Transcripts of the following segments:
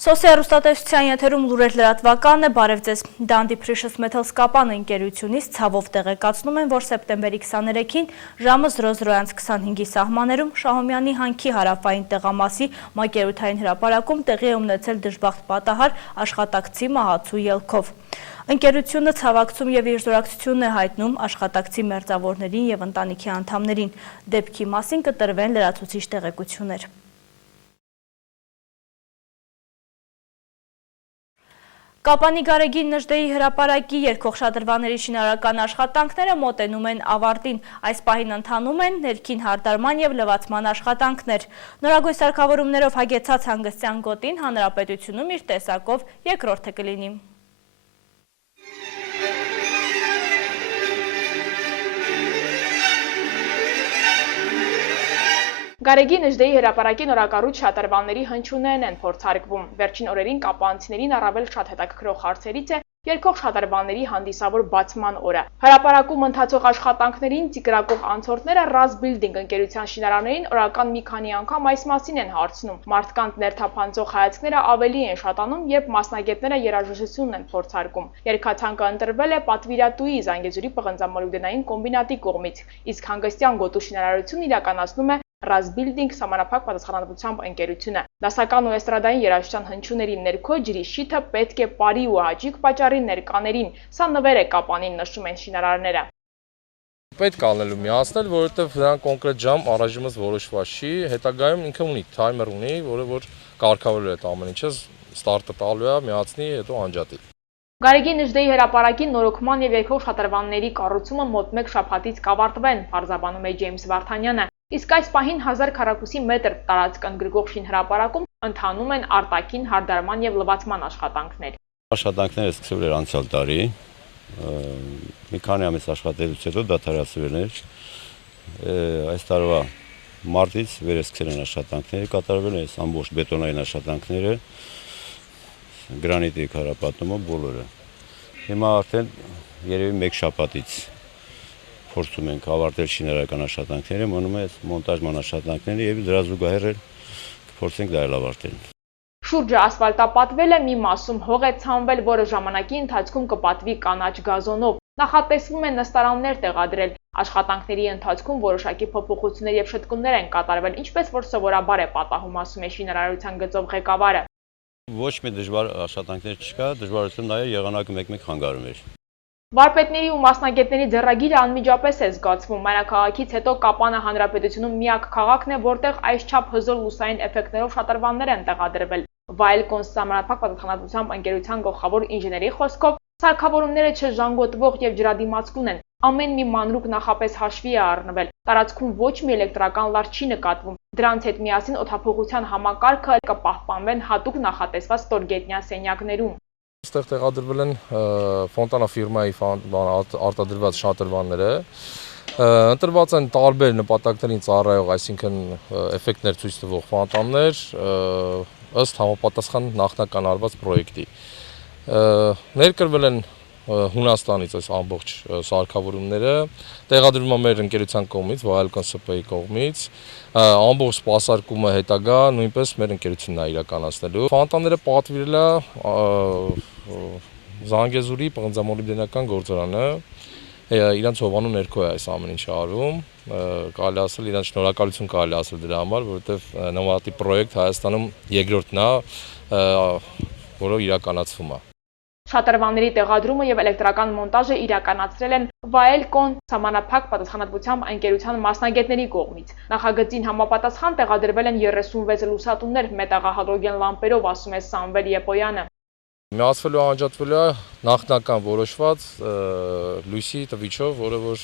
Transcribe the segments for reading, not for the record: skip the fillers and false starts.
Սոսիալուստատեսության եթերում լուրեր լրատվականն է, բարև ձեզ։ Dundee Precious Metals կապան ընկերությունից ցավով տեղեկացնում են, որ սեպտեմբերի 23-ին ժամը 00:25-ի սահմաններում Շահումյանի հանքի հարավային տեղամասի մակերութային հրապարակում տեղի է ունեցել դժբախտ պատահար աշխատակցի մահացու ելքով։ Ընկերությունը ցավակցում եւ իր զորակցությունն է հայտնում աշխատակցի մերձավորներին եւ ընտանիքի անդամներին։ Դեպքի մասին կտրվեն լրացուցիչ տեղեկություններ։ Կապանի Գարեգին Նժդեի հրապարակի երկող շատրվանների շինարարական աշխատանքները մոտենում են ավարտին։ Այս պահին ընթանում են ներքին հարդարման և լվացման աշխատանքներ։ Նորագույն սարքավորումներով հագեցած հանգստյան գոտին հանրապետությունում իր տեսակով երկրորդը կլինի։ Գարեգի Նժդեի հրապարակի նորակառույց շատրվանների հնչյուններն են փորձարկվում։ Վերջին օրերին կապանցիներին առավել շատ հետաքրքրող հարցերից է երկող շատրվանների հանդիսավոր բացման օրը։ Հրապարակում ընթացող աշխատանքներին ծիգրակող անցորդները Raz Building ընկերության շինարարներին օրական մի քանի անգամ այս մասին են հարցնում։ Մարդկանց ներթափանցող հայացքները ավելի են շատանում, երբ մասնագետները երաժշտությունն են փորձարկում։ Երգացանկը ընտրվել է Պատվիրատուի Զանգեզուրի պղնձամոլիբդենային կոմբինատի կողմից, իսկ հանգստյան գոտու շինարարությունն իրականացնում է Raz Building համանախապակ պատասխանատվությամբ ընկերությունը։ Դասական ու էստրադային երաժշտության հնչյունների ներքո ջրի շիթը պետք է բարի ու հաճիկ պատճառի ներկաներին։ Սա նվեր է կապանին, նշում են շինարարները։ Պետք է անելու միացնել, որովհետև դրան կոնկրետ ժամ առայժմս որոշված չի, հետագայում ինքը ունի թայմեր ունի, որը որ կարգավորել է այդ ամեն ինչը, ստարտը տալու է, միացնի, հետո անջատի։ Գարեգի Նժդեի հրապարակի նորոգման եւ երկող շատրվանների կառուցումը մոտ 1 շաբաթից կավարտվեն, պարզաբանում է Ջեյմս Վարդանյանը։ Իսկ այս պահին 1000 քառակուսի մետր տարածք ընդգրկող շինհրապարակում ընթանում են արտաքին հարդարման եւ լվացման աշխատանքներ։ Աշխատանքները սկսվել էր անցյալ տարի, մի քանի ամիս աշխատելուց հետո դադարեցվել էր։ Այս տարվա մարտից վերսկսել են աշխատանքները, կատարվել են ամբողջ բետոնային աշխատանքները, գրանիտի քարապատումը բոլորը։ Հիմա արդեն երևի 1 շաբաթից փորձում ենք ավարտել շինարարական աշխատանքները, մնում է մոնտաժման աշխատանքները եւ դրա զուգահեռ կփորձենք դա ավարտել։ Շուրջը ասֆալտապատվել է, մի մասում հող է ցանվել, որը ժամանակի ընթացքում կպատվի կանաչ գազոնով։ Նախատեսվում է նստարաններ տեղադրել։ Աշխատանքների ընթացքում որոշակի փոփոխություններ եւ շտկումներ են կատարվել, ինչպես որ սովորաբար է պատահում, ասում է շինարարության գծով ղեկավարը։ Ոչ մի դժվար աշխատանքներ չկա, դժվարություն նաեւ եղանակը մեկ-մեկ խանգարում էր։ Վարպետների ու մասնագետների ձեռագիրը անմիջապես է զգացվում։ Մայրաքաղաքից հետո Կապանը հանրապետությունում միակ քաղաքն է, որտեղ այսչափ հզոր լուսային էֆեկտներով շատրվաններ են տեղադրվել։ Վայելկոնս համանախապակ պատասխանատվությամբ ընկերության գլխավոր ինժեների խոսքով սարքավորումները չժանգոտվող եւ ջրադիմացկուն են։ Ամեն մի մանրուք նախապես հաշվի է առնվել։ Տարածքում ոչ մի էլեկտրական լար չի նկատվում։ Դրանց հետ միասին օդափոխության համակարգը կպահպանվեն հատուկ նախատեսված ստորգետնյա սենյակներում։ Այստեղ տեղադրվել են Ֆոնտանա ֆիրմայի արտադրված շատրվանները, ընտրված են տարբեր նպատակներին ծառայող, այսինքն էֆեկտներ ցույց տվող ֆոնտաններ, ըստ համապատասխան նախնական արված պրոյեկտի։ Ներկրվել են Հունաստանից այս ամբողջ սարքավորումները, տեղադրվում է մեր ընկերության կողմից, Վայելկոն ՍՊ-ի կողմից, ամբողջ սպասարկումը հետագա նույնպես մեր ընկերությունն է իրականացնելու։ Ֆոնտանները պատվիրել է Զանգեզուրի պղնձամոլիբդենական գործարանը, իրանց հովանու ներքո է այս ամեն ինչը արվում, կարելի ասել իրանց շնորհակալություն կարելի ասել դրա համար, որովհետև նմանատիպ պրոյեկտ Հայաստանում երկրորդն է, որը իրականացվում է։ Շատրվանների տեղադրումը եւ էլեկտրական մոնտաժը իրականացրել են Վայելկոն համանախապակ պատասխանատվությամբ ընկերության մասնագետների կողմից։ Նախագծին համապատասխան տեղադրվել են 36 լուսատուններ մետաղահալոգեն լամպերով, ասում է Սամվել Եփոյանը։ Միացվելու անջատվելու է նախնական որոշված լույսի տվիչով, որը որ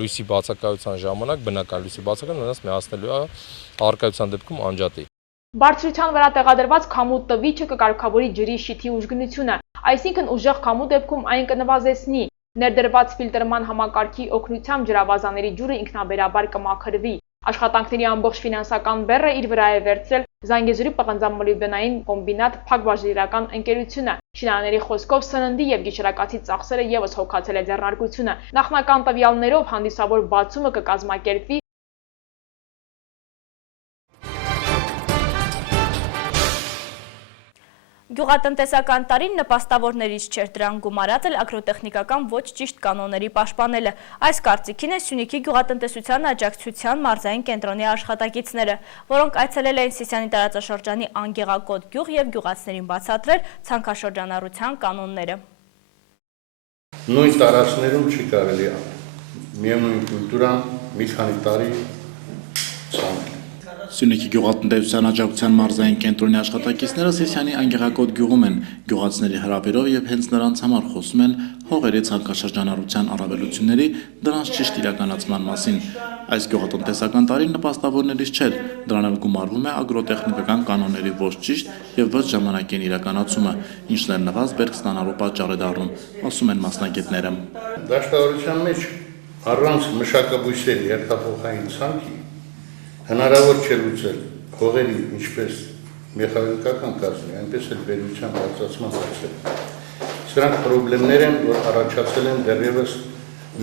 լույսի բացակայության ժամանակ, բնական լույսի բացակայության նրանց միացնելու է առկայության դեպքում անջատի։ Բարձրության վրա տեղադրված քամու տվիչը կկարգավորի ջրի շիթի ուժգնությունը, այսինքն ուժեղ քամու դեպքում այն կնվազեցնի։ Ներդրված ֆիլտրման համակարգի օգնությամբ ջրավազանների ջուրը ինքնաբերաբար կմաքրվի։ Աշխատանքների ամբողջ ֆինանսական բեռը իր վրա է վերցրել Զանգեզուրի պղնձամոլիբդենային կոմբինատ փակbaşırական ընկերությունը։ Շինարարների խոսքով սննդի եւ գիշերակացի ծախսերը եւս հոգացել է ձեռնարկությունը։ Նախնական տվյալներով հանդիսավոր բացումը կկազմակերպվի Գյուղատնտեսական տարին նպաստավորներից չէր, դրան գումարած էլ ագրոտեխնիկական ոչ ճիշտ կանոնների պաշտպանելը։ Այս կարծիքին է Սյունիքի գյուղատնտեսության աջակցության մարզային կենտրոնի աշխատակիցները, որոնք այցելել էին Սիսիանի տարածաշրջանի Անգեղակոտ գյուղ և գյուղացիներին բացատրել ցանքաշրջանառության կանոնները։ Նույն տարածքներում չի կարելի միևնույն կուլտուրան մի քանի տարի ցանկ։ Սյունիքի գյուղատնտեսության աջակցության մարզային կենտրոնի աշխատակիցները Սիսիանի Անգեղակոտ գյուղում են, գյուղացիների հրավերով եւ հենց նրանց համար խոսում են հողերի ցանքաշրջանառության առավելությունների, դրանց ճիշտ իրականացման մասին։ Այս գյուղատնտեսական տարին նպաստավորներից չէր, դրան էլ գումարվում է ագրոտեխնիկական կանոնների ոչ ճիշտ եւ ոչ ժամանակին իրականացումը, ինչն էլ նվազ բերք ստանալու պատճառ է դառնում, ասում են մասնագետները։ Դաշտավորության մեջ առանց մշակաբույսերի երթափոխային ցանքի հնարավոր չէ լուծել հողերի ինչպես մեխանիկական կազմի, այնպես էլ բերության բարձրացման հարցերը։ Սրանք խնդիրներ են, որ առաջացել են դեռևս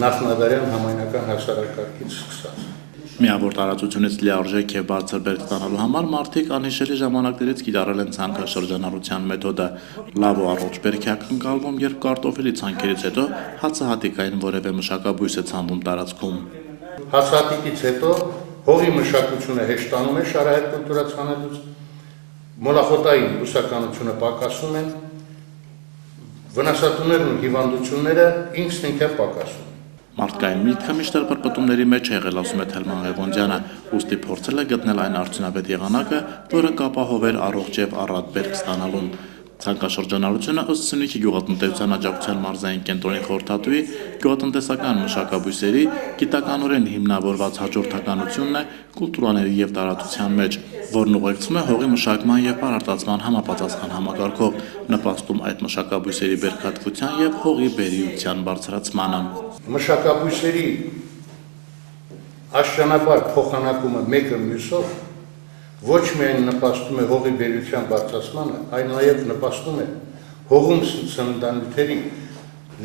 նախնադարյան համայնական հասարակարգից սկսած։ Միավոր տարածությունից լիարժեք եւ բարձր բերք ստանալու համար մարդիկ անհիշելի ժամանակներից կիրառել են ցանքաշրջանառության մեթոդը։ Լավ ու առողջ բերք է ակնկալվում, երբ կարտոֆիլի ցանքերից հետո հացահատիկային որևէ մշակաբույս է ցանվում տարածքում։ Հացահատիկից հետո հողի մշակությունը հեշտանում է շարահետ կուլտուրա ցանելուց, մոլախոտային բուսականությունը պակասում են, վնասատուներն ու հիվանդությունները ինքնին պակասում։ Մարդկային միտքը միշտ էլ պրպտումների մեջ է եղել, ասում է Թելման Ղևոնդյանը, ուստի փորձել է գտնել այն արդյունավետ եղանակը, որը կապահովեր առողջ եւ առատ բերք ստանալուն։ Ցանքաշրջանառությունը ըստ Սյունիքի գյուղատնտեսության աջակցության մարզային կենտրոնի խորհրդատուի գյուղատնտեսական մշակաբույսերի գիտականորեն հիմնավորված հաջորդականությունն է կուլտուրաների եւ տարածության մեջ, որն ուղեկցում է հողի մշակման եւ պարարտացման համապատասխան համակարգով, նպաստում այդ մշակաբույսերի բերքատվության եւ հողի բերիության բարձրացմանը։ Մշակաբույսերի աշճանաբար փոխանակումը մեկը մյուսով ոչ միայն նպաստում է հողի բերության բարձրացմանը, այլ նաև նպաստում է հողում սննդանյութերի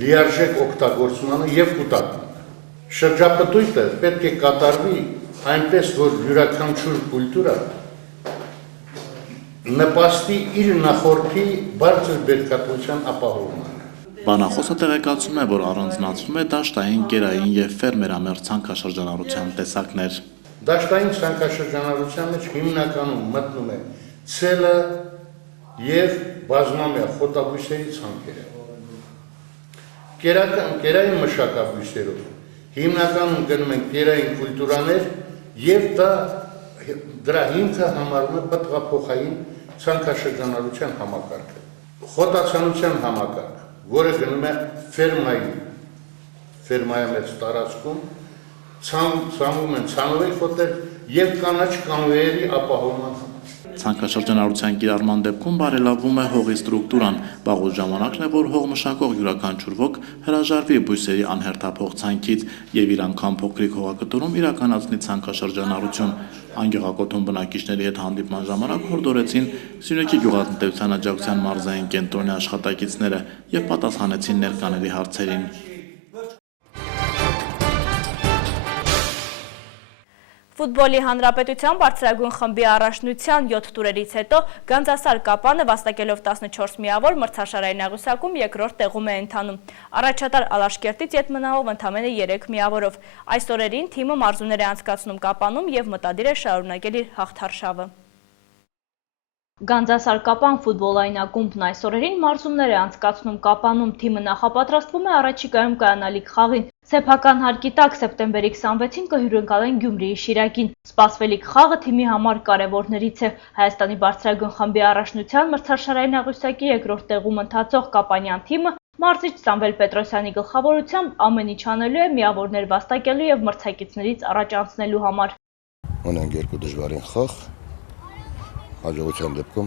լիարժեք օգտագործմանը եւ կուտակմանը։ Շրջապտույտը պետք է կատարվի այնպես, որ յուրաքանչյուր կուլտուրա նպաստի իր նախորդի բարձր բերքատվության ապահովմանը։ Բանախոսը տեղեկացում է, որ առանձնացվում է դաշտային, կերային եւ ֆերմերամերձ ցանքաշրջանառության տեսակներ։ Դաշտային ցանքաշրջանառության մեջ հիմնականում մտնում է ցելը եւ բազմամյա խոտաբույսերի ցանքերը։ Կերային մշակաբույսերով հիմնականում գնում են կերային կուլտուրաներ եւ դրա հիմքը համարվում է պտղափոխային ցանքաշրջանառության համակարգը։ Խոտացանության համակարգ, որը գնում է ֆերմայամերձ տարածքում, ցանվում են ցանովի խոտեր եւ կանաչ կանվեերի ապահովման համար։ Ցանքաշրջանառության կիրառման դեպքում բարելավվում է հողի ստրուկտուրան, վաղուց ժամանակն է, որ հող մշակող յուրաքանչյուր ոք հրաժարվի բույսերի անհերթափոխ ցանքից եւ իր անգամ փոքրիկ հողակտորում իրականացնի ցանքաշրջանառություն։ Անգեղակոթում բնակիչների հետ հանդիպման ժամանակ հորդորեցին Սյունիքի գյուղատնտեսության աջակցության մարզային կենտրոնի աշխատակիցները եւ պատասխանեցին ներկաների հարցերին։ Ֆուտբոլի հանրապետության բարձրագույն խմբի առաջնության 7 տուրերից հետո Գանձասար Կապանը վաստակելով 14 միավոր մրցաշարային աղյուսակում երկրորդ տեղում է ընթանում։ Առաջատար Ալաշկերտից ետ մնալով ընդամենը 3 միավորով։ Այս օրերին թիմը մարզումներ է անցկացնում Կապանում եւ մտադիր է շարունակել իր հաղթարշավը։ Գանձասար Կապան ֆուտբոլային ակումբն այս օրերին մարզումներ է անցկացնում Կապանում, թիմը նախապատրաստվում է առաջիկայում կայանալիք խաղին։ Սեփական հարկի տակ սեպտեմբերի 26-ին կհյուրընկալեն Գյումրիի Շիրակին։ Սպասվելիք խաղը թիմի համար կարևորներից է։ Հայաստանի բարձրագույն խմբի առաջնության մրցաշարային աղյուսակի երկրորդ տեղում ընթացող Կապանյան թիմը մարզիչ Սամվել Պետրոսյանի գլխավորությամբ ամեն ինչ անելու է միավորներ վաստակելու եւ մրցակիցներից առաջ անցնելու համար։ Ունենք երկու դժվարին խաղ, հաջողության դեպքում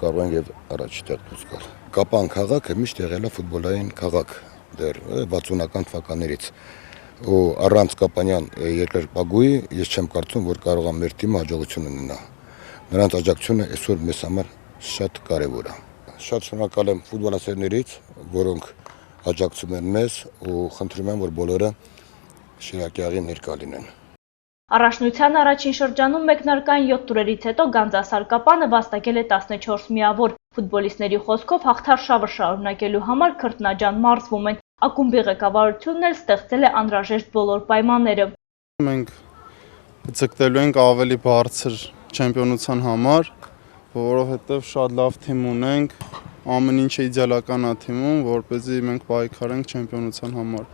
կարող են եւ առաջ տեղ դուրս գալ։ Կապան քաղաքը միշտ եղել է ֆուտբոլային քաղաք դեռ 60-ական թվականներից ու առանց Կապանյան երկրպագուի ես չեմ կարծում, որ կարող է մեր թիմը հաջողություն ունենա։ Նրանց աջակցությունը այսօր մեզ համար շատ կարևոր է։ Շատ շնորհակալ եմ ֆուտբոլասերներից, որոնք աջակցում են մեզ ու խնդրում եմ, որ բոլորը Շիրակի աղին ներկա լինեն։ Առաջնության առաջին շրջանում մեկնարկային 7 տուրերից հետո Գանձասար Կապանը վաստակել է 14 միավոր։ Ֆուտբոլիստների խոսքով հաղթարշավը շարունակելու համար քրտնաջան մարզվում են։ Ակումբի ղեկավարությունն էլ ստեղծել է անհրաժեշտ բոլոր պայմանները։ Մենք ձգտելու ենք ավելի բարձր չեմպիոնության համար, որովհետև շատ լավ թիմ ունենք, ամեն ինչը իդեալական է թիմում, որպեսզի մենք պայքարենք չեմպիոնության համար։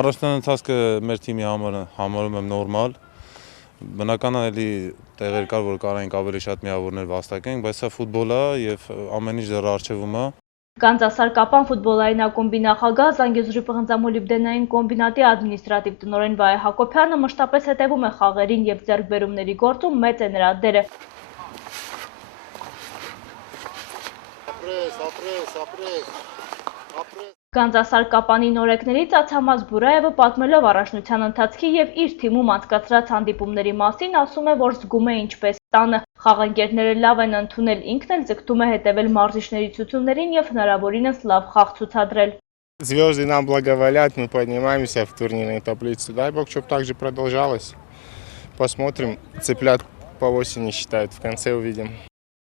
Առաջնային ընթացքը մեր թիմի համար համարում եմ նորմալ։ Բնական է էլի տեղեր կար, որ կարայինք ավելի շատ միավորներ վաստակենք, բայց սա ֆուտբոլ է եւ ամեն ինչ դեռ առջևում է։ Գանձասար Կապան ֆուտբոլային ակումբի նախագահ Զանգեզուրի պղնձամոլիբդենային կոմբինատի ադրմինիստրատիվ տնօրեն Վահե Հակոբյանը մշտապես հետևում է խաղերին եւ ձեռքբերումների գործում մեծ է նրա դերը։ Գանձասար Կապանի նորեկներից Ացամաս Բուրայևը պատմելով առաջնության ընթացքի եւ իր թիմում անցկացրած հանդիպումների մասին ասում է, որ զգում է ինչպես տանը։ Խաղընկերները լավ են ընդունել, ինքն էլ ձգտում է հետևել մարզիչների ցուցումներին եւ հնարավորինս լավ խաղ ցուցադրել։ Звезды нам благоволят, мы поднимаемся в турнирной таблице. Дай бог, чтобы так же продолжалось. Посмотрим, цыплят по осени считают, в конце увидим.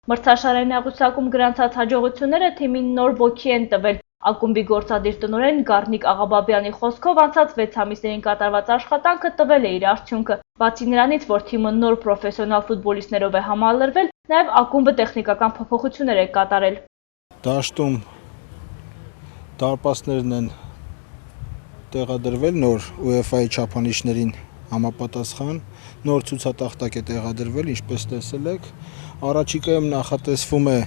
Մրցաշարային աղյուսակում գրանցած հաջողությունները թիմին նոր ոգի են տվել։ Ակումբի գործադիր տնօրեն Գառնիկ Աղաբաբյանի խոսքով անցած 6 ամիսներին կատարված աշխատանքը տվել է իր արդյունքը։ Բացի նրանից, որ թիմը նոր պրոֆեսիոնալ ֆուտբոլիստներով է համալրվել, նաև ակումբը տեխնիկական փոփոխություններ է կատարել։ Դաշտում դարպասներն են տեղադրվել նոր UEFA-ի չափանիշներին համապատասխան, նոր ցուցատախտակ է տեղադրվել, ինչպես տեսել եք։ Առաջիկայում նախատեսվում է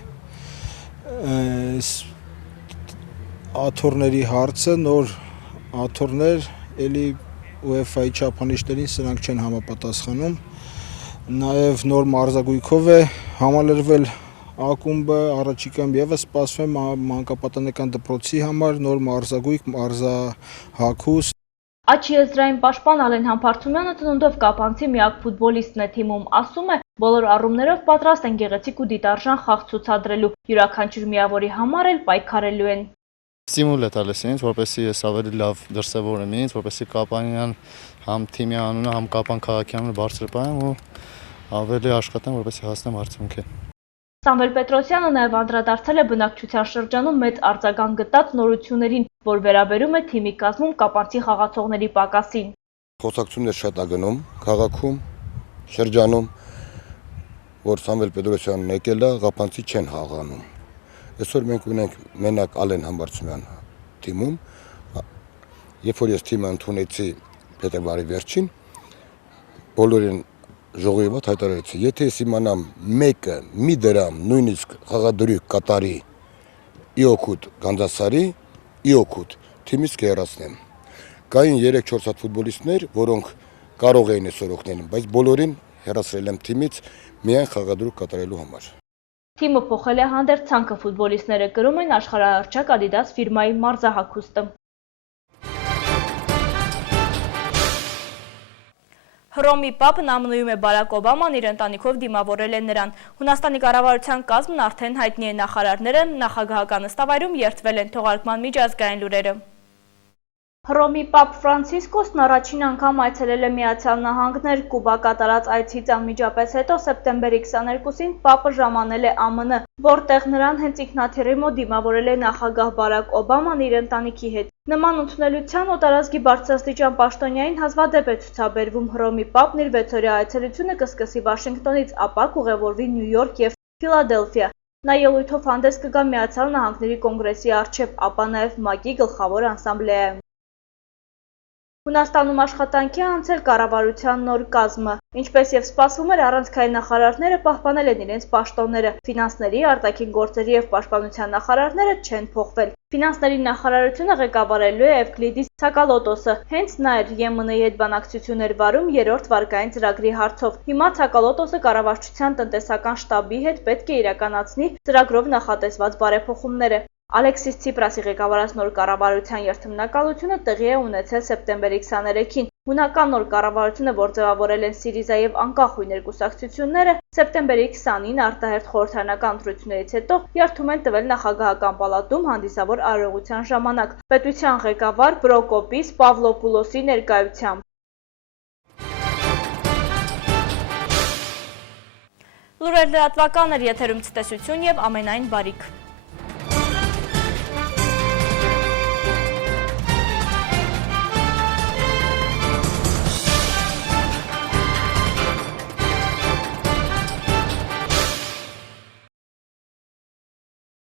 աթոռների հարցը, նոր աթոռներ էլի UEFA-ի չափանիշներին սրանք չեն համապատասխանում, նաև նոր մարզագույքով է համալրվել ակումբը, առաջիկայում եւս սպասվում է մանկապատանեկան դպրոցի համար նոր մարզագույք, մարզահագուստ։ Աչի եզրային պաշտպան Ալեն Համբարձումյանը ծնունդով կապանցի միակ ֆուտբոլիստն է թիմում, ասում է, բոլոր առումներով պատրաստ են գեղեցիկ ու դիտարժան խաղ ցուցադրելու, յուրաքանչյուր միավորի համար էլ պայքարելու են։ Ստիմուլ է տալիս ինձ, որպեսզի ես ավելի լավ դրսևորեմ ինձ, որպեսզի Կապանյան համ թիմի անունը, համ Կապան քաղաքի անունը բարձր պահեմ ու ավելի աշխատեմ, որպեսզի հասնեմ արդյունքին։ Սամվել Պետրոսյանը նաև անդրադարձել է բնակչության շրջանում մեծ արձագանք գտած նորություններին, որ վերաբերում է թիմի կազմում կապանցի խաղացողների պակասին։ Խոսակցություններ շատ ա գնում քաղաքում, շրջանում, որ Սամվել Պետրոսյանն եկել է, Ղապանցի չեն հաղանում։ Այսօր մենք ունենք մենակ Ալեն Համբարձումյան թիմում, երբ որ ես թիմը ընդունեցի փետրվարի վերջին, բոլորին ժողովուրդ հայտարարեցի, եթե ես իմանամ մեկը մի դրամ նույնիսկ խաղադրույք կատարի իօքուտ Գանձասարի, իօքուտ թիմից կհեռացնեմ։ Կային 3-4 հատ ֆուտբոլիստներ, որոնք կարող էին այսօր օգնել, բայց բոլորին հեռացրել եմ թիմից միայն խաղադրույք կատարելու համար։ Թիմը փոխել է հանդերձանքը, ֆուտբոլիստները կրում են աշխարհահռչակ Adidas ֆիրմայի մարզահագուստը։ Հռոմի Պապն ամնույում է Բարակ Օբաման իր ընտանիքով դիմավորել է նրան։ Հունաստանի կառավարության կազմն արդեն հայտնի է նախարարները, նախագահական նստավայրում երթվել են թողարկման միջազգային լուրերը։ Հռոմի Պապ Ֆրանցիսկոսն առաջին անգամ այցելել է Միացյալ Նահանգներ, Կուբա կատարած այցից անմիջապես հետո սեպտեմբերի 22-ին Պապը ժամանել է ԱՄՆ, որտեղ նրան հենց ինքնաթիռի մոտ դիմավորել է նախագահ Բարակ Օբաման իր ընտանիքի հետ։ Նման ընդունելության օտարազգի բարձրաստիճան պաշտոնյային հազվադեպ է ցուցաբերվում։ Հռոմի Պապն իր 6-օրյա այցելությունը կսկսի Վաշինգտոնից, ապա կուղևորվի Նյու Յորք եւ Ֆիլադելֆիա։ Նա ելույթով հանդես կգա Միացյալ Նահանգների կոնգրեսի առջև, ապա նաեւ ՄԱԿ-ի գլխավոր ասամբլեայում։ Հունաստանում աշխատանքի անցել կառավարության նոր կազմը։ Ինչպես եւ սպասվում էր, առանցքային նախարարները պահպանել են իրենց պաշտոնները։ Ֆինանսների, արտաքին գործերի եւ պաշտպանության նախարարները չեն փոխվել։ Ֆինանսների նախարարությունը ղեկավարելու է Էվկլիդիս Ցակալոտոսը։ Հենց նա էր ԵՄՆ-ի հետ բանակցություններ վարում 3-րդ վարկային ծրագրի հարցով։ Հիմա Ցակալոտոսը կառավարչության տնտեսական շտաբի հետ պետք է իրականացնի ծրագրով նախատեսված բարեփոխումները։ Ալեքսիս Ցիպրասի ղեկավարած նոր կառավարության երթմնակալությունը տեղի է ունեցել սեպտեմբերի 23-ին։ Հունական նոր կառավարությունը, որ ձևավորել են ՍԻՐԻԶԱ եւ անկախ երկուսակցությունները, սեպտեմբերի 20-ին արտահերթ խորհրդարանական ընտրություններից հետո երթում են տվել նախագահական պալատում հանդիսավոր արարողության ժամանակ, պետության ղեկավար Պրոկոպիս Պավլոպուլոսի ներկայությամբ։ Լուրեր լրատվական էր եթերում ցտեսություն եւ ամենայն բարիք։